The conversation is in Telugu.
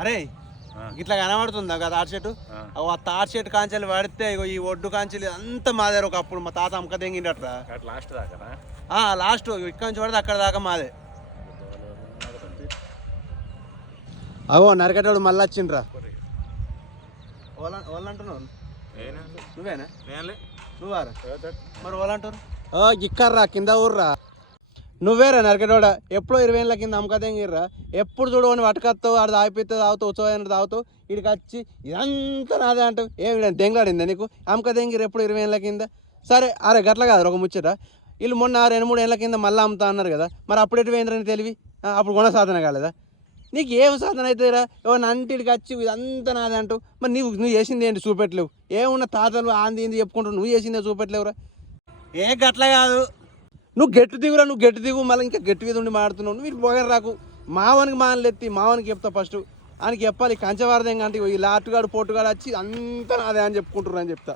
అరే ఇట్లా కనబడుతుందా కదా తాటి చెట్టు ఆ తాటి చెట్టు కాంచెలు పడితే ఈ ఒడ్డు కాంచెలు అంతా మాదే ఒకప్పుడు మా తాత అమ్మక తెంగిండట్రా లాస్ట్ దాకా లాస్ట్ ఇక్కడ నుంచి పడితే అక్కడ దాకా మాదే. అగో నరకటోడు మళ్ళీ వచ్చిండ్రా. వాళ్ళంటున్నావు నువ్వేనా? నువ్వారా మరి వాళ్ళంటారు ఇక్కర్రా కింద ఊర్రా. నువ్వేరా నరకటోడా ఎప్పుడో 20 ఏళ్ళ కింద అమ్మక తెంగిర్రా. ఎప్పుడు చూడవని వటకత్తావు ఆడ తాగిపిస్తే తాగుతావు ఉత్సవం తాగుతావు ఇక్కడికి వచ్చి ఇదంతా నాదే అంటావు. ఏమి దెంగాడిందా నీకు? అమ్మక తెంగిర్రు ఎప్పుడు 20 ఏళ్ళ కింద. సరే అరే గట్ల కాదు ఒక ముచ్చట. వీళ్ళు మొన్న 2-3 ఏళ్ళ కింద మళ్ళీ అమ్ముతా అన్నారు కదా, మరి అప్పుడు ఎటు పోయిందని తెలివి అప్పుడు కొన సాధన కాలేదా? నీకు ఏం సాధన అవుతుందిరా? ఎవరిని అంటిడికి వచ్చి ఇదంతా నాదే అంటావు. మరి నువ్వు చేసింది ఏంటి చూపెట్టలేవు? ఏమున్న తాతలు ఆంది ఏంది చెప్పుకుంటావు, నువ్వు చేసిందే చూపెట్టలేవురా. ఏ గట్ల కాదు, నువ్వు గెట్టు దిగురా, నువ్వు గెట్టు దిగు. మళ్ళీ ఇంకా గెట్టు మీద ఉండి మాడుతున్నావు. నువ్వు వీళ్ళు పొగరు రాకు. మావనికి మానలెత్తి మావనికి చెప్తా ఫస్ట్. ఆయనకి చెప్పాలి కంచవారదేం అంటే ఈ లాటుగాడు పోటుగాడు వచ్చి అంతా నాదే అని చెప్పుకుంటున్నారు అని చెప్తా.